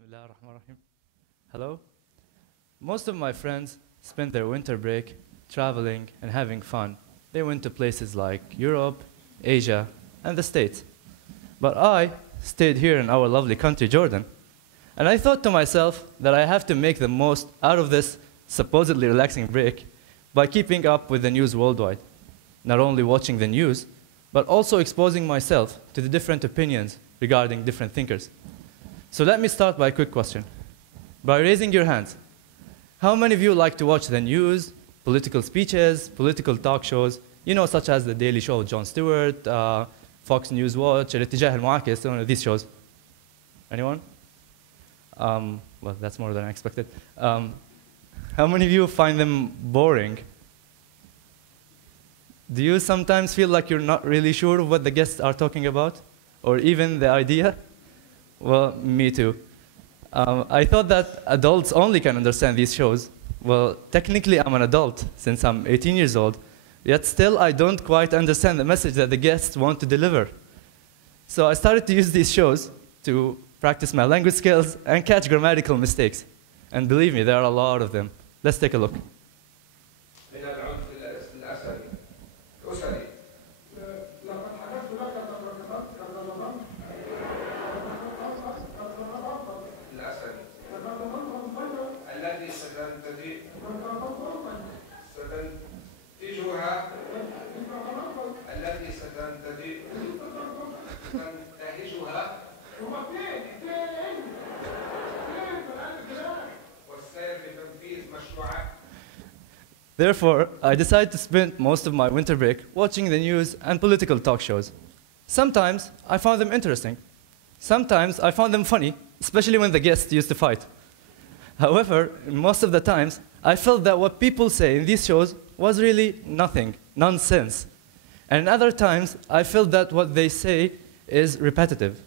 Bismillah ar-Rahman ar-Rahim. Hello. Most of my friends spent their winter break traveling and having fun. They went to places like Europe, Asia, and the States. But I stayed here in our lovely country, Jordan. And I thought to myself that I have to make the most out of this supposedly relaxing break by keeping up with the news worldwide. Not only watching the news, but also exposing myself to the different opinions regarding different thinkers. So let me start by a quick question. By raising your hands, how many of you like to watch the news, political speeches, political talk shows, such as The Daily Show with Jon Stewart, Fox News Watch, الاتجاه المعاكس, one of these shows? Anyone? Well, that's more than I expected. How many of you find them boring? Do you sometimes feel like you're not really sure of what the guests are talking about? Or even the idea? Well, me too. I thought that adults only can understand these shows. Well, technically I'm an adult since I'm 18 years old, yet still I don't quite understand the message that the guests want to deliver. So I started to use these shows to practice my language skills and catch grammatical mistakes. And believe me, there are a lot of them. Let's take a look. Therefore, I decided to spend most of my winter break watching the news and political talk shows. Sometimes I found them interesting. Sometimes I found them funny, especially when the guests used to fight. However, most of the times, I felt that what people say in these shows was really nothing, nonsense. And in other times, I felt that what they say is repetitive.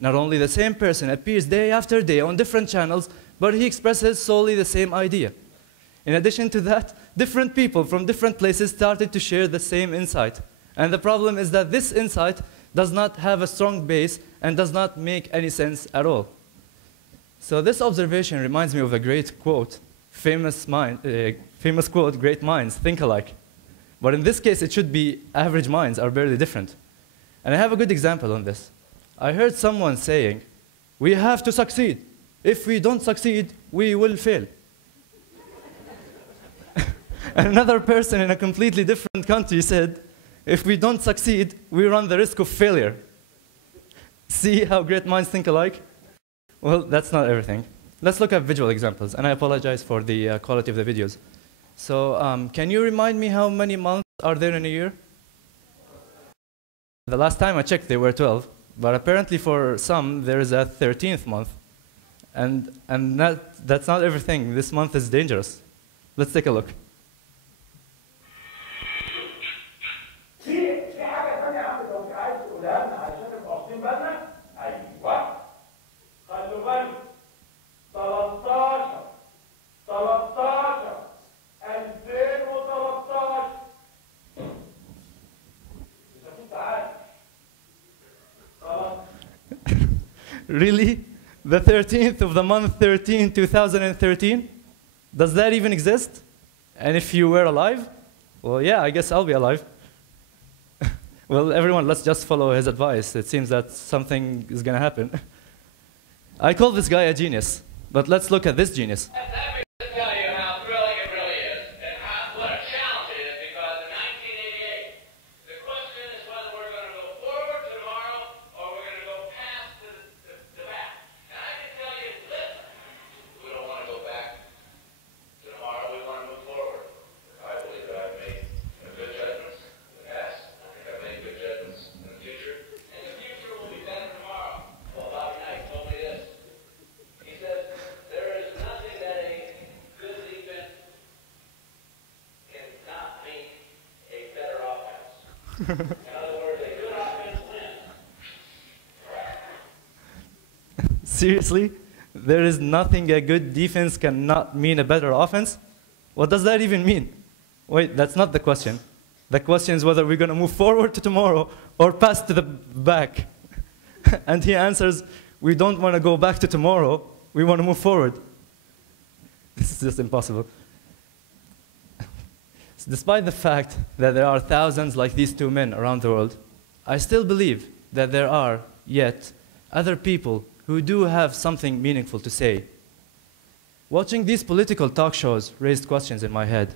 Not only the same person appears day after day on different channels, but he expresses solely the same idea. In addition to that, different people from different places started to share the same insight. And the problem is that this insight does not have a strong base and does not make any sense at all. So this observation reminds me of a great quote, famous quote, great minds think alike. But in this case, it should be average minds are barely different. And I have a good example on this. I heard someone saying, we have to succeed. If we don't succeed, we will fail. And another person in a completely different country said, if we don't succeed, we run the risk of failure. See how great minds think alike? Well, that's not everything. Let's look at visual examples, and I apologize for the quality of the videos. So can you remind me how many months are there in a year? The last time I checked, there were 12, but apparently for some, there is a 13th month. And that's not everything. This month is dangerous. Let's take a look. Really? The 13th of the month 13, 2013? Does that even exist? And if you were alive? Well, yeah, I guess I'll be alive. Well, everyone, let's just follow his advice. It seems that something is going to happen. I call this guy a genius, but let's look at this genius. In other words, a good offense wins. Seriously? There is nothing a good defense cannot mean a better offense? What does that even mean? Wait, that's not the question. The question is whether we're going to move forward to tomorrow or pass to the back. And he answers, we don't want to go back to tomorrow, we want to move forward. This is just impossible. Despite the fact that there are thousands like these two men around the world, I still believe that there are yet other people who do have something meaningful to say. Watching these political talk shows raised questions in my head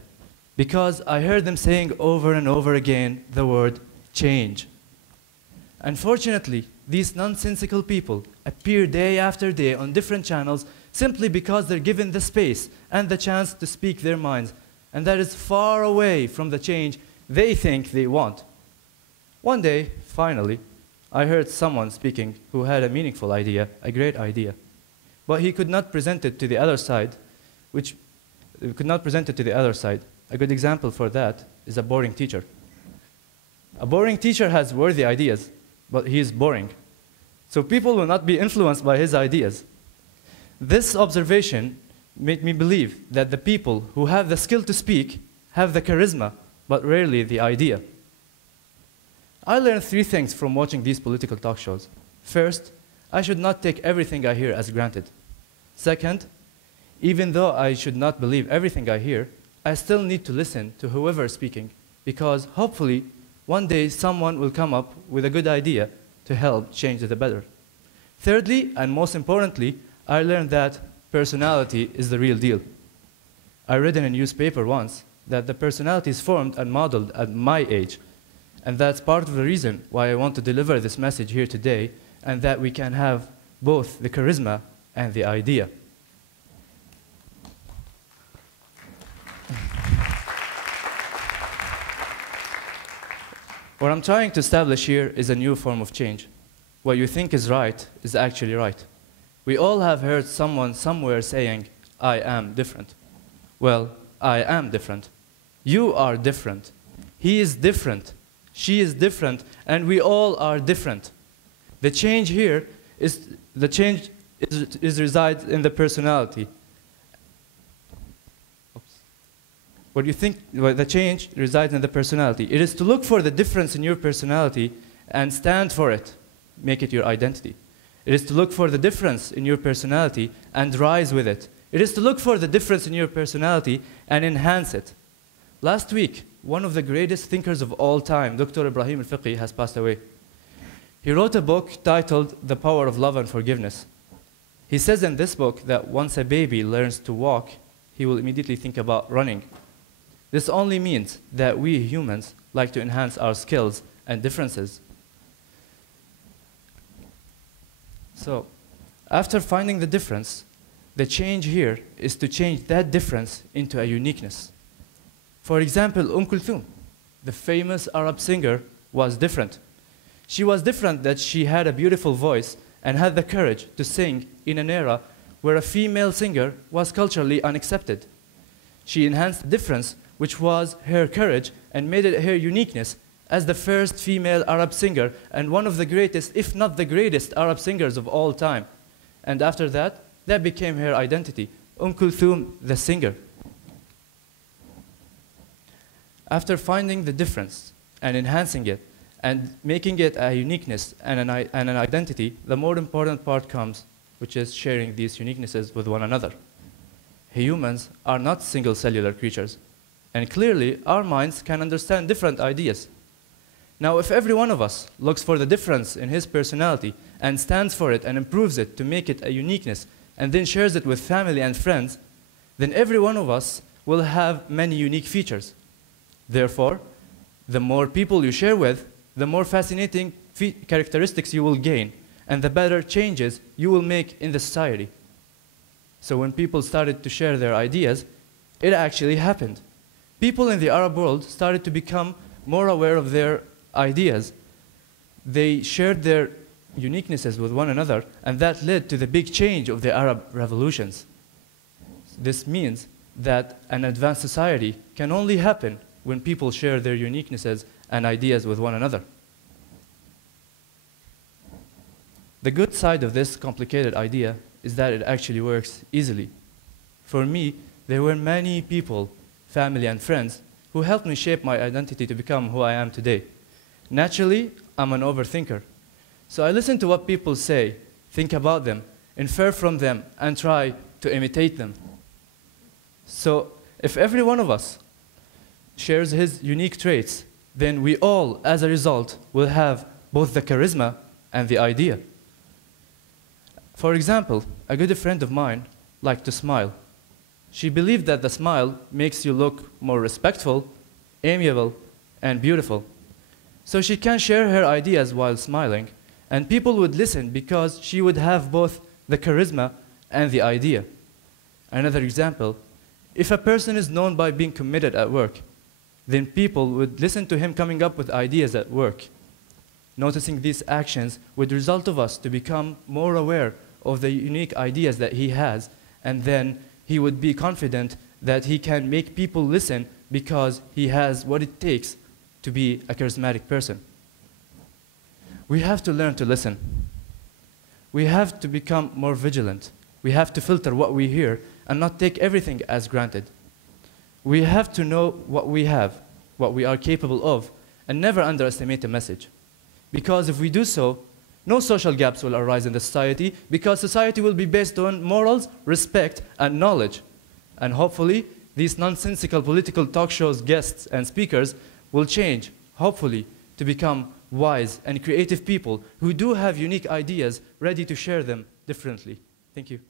because I heard them saying over and over again the word change. Unfortunately, these nonsensical people appear day after day on different channels simply because they're given the space and the chance to speak their minds, and that is far away from the change they think they want. One day, finally, I heard someone speaking who had a meaningful idea, a great idea, but he could not present it to the other side, A good example for that is a boring teacher. A boring teacher has worthy ideas, but he is boring. So people will not be influenced by his ideas. This observation made me believe that the people who have the skill to speak have the charisma, but rarely the idea. I learned 3 things from watching these political talk shows. First, I should not take everything I hear as granted. Second, even though I should not believe everything I hear, I still need to listen to whoever is speaking, because hopefully one day someone will come up with a good idea to help change the better. Thirdly, and most importantly, I learned that personality is the real deal. I read in a newspaper once that the personality is formed and modeled at my age, and that's part of the reason why I want to deliver this message here today, and that we can have both the charisma and the idea. What I'm trying to establish here is a new form of change. What you think is right is actually right. We all have heard someone somewhere saying, I am different. Well, I am different. You are different. He is different. She is different. And we all are different. The change here resides in the personality. The change resides in the personality. It is to look for the difference in your personality and stand for it. Make it your identity. It is to look for the difference in your personality and rise with it. It is to look for the difference in your personality and enhance it. Last week, one of the greatest thinkers of all time, Dr. Ibrahim al-Fiqhi, has passed away. He wrote a book titled The Power of Love and Forgiveness. He says in this book that once a baby learns to walk, he will immediately think about running. This only means that we humans like to enhance our skills and differences. So, after finding the difference, the change here is to change that difference into a uniqueness. For example, Kulthum, the famous Arab singer, was different. She was different that she had a beautiful voice and had the courage to sing in an era where a female singer was culturally unaccepted. She enhanced the difference, which was her courage, and made it her uniqueness as the first female Arab singer and one of the greatest, if not the greatest, Arab singers of all time. And after that, that became her identity, Kulthum, the singer. After finding the difference and enhancing it and making it a uniqueness and an identity, the more important part comes, which is sharing these uniquenesses with one another. Humans are not single-cellular creatures, and clearly our minds can understand different ideas. Now, if every one of us looks for the difference in his personality and stands for it and improves it to make it a uniqueness and then shares it with family and friends, then every one of us will have many unique features. Therefore, the more people you share with, the more fascinating characteristics you will gain, and the better changes you will make in the society. So when people started to share their ideas, it actually happened. People in the Arab world started to become more aware of their ideas. They shared their uniquenesses with one another, and that led to the big change of the Arab revolutions. This means that an advanced society can only happen when people share their uniquenesses and ideas with one another. The good side of this complicated idea is that it actually works easily. For me, there were many people, family and friends, who helped me shape my identity to become who I am today. Naturally, I'm an overthinker. So I listen to what people say, think about them, infer from them, and try to imitate them. So if every one of us shares his unique traits, then we all, as a result, will have both the charisma and the idea. For example, a good friend of mine liked to smile. She believed that the smile makes you look more respectful, amiable, and beautiful. So she can share her ideas while smiling, and people would listen because she would have both the charisma and the idea. Another example, if a person is known by being committed at work, then people would listen to him coming up with ideas at work. Noticing these actions would result of us to become more aware of the unique ideas that he has, and then he would be confident that he can make people listen because he has what it takes to be a charismatic person. We have to learn to listen. We have to become more vigilant. We have to filter what we hear and not take everything as granted. We have to know what we have, what we are capable of, and never underestimate a message. Because if we do so, no social gaps will arise in the society, because society will be based on morals, respect, and knowledge. And hopefully, these nonsensical political talk shows, guests, and speakers will change, hopefully, to become wise and creative people who do have unique ideas ready to share them differently. Thank you.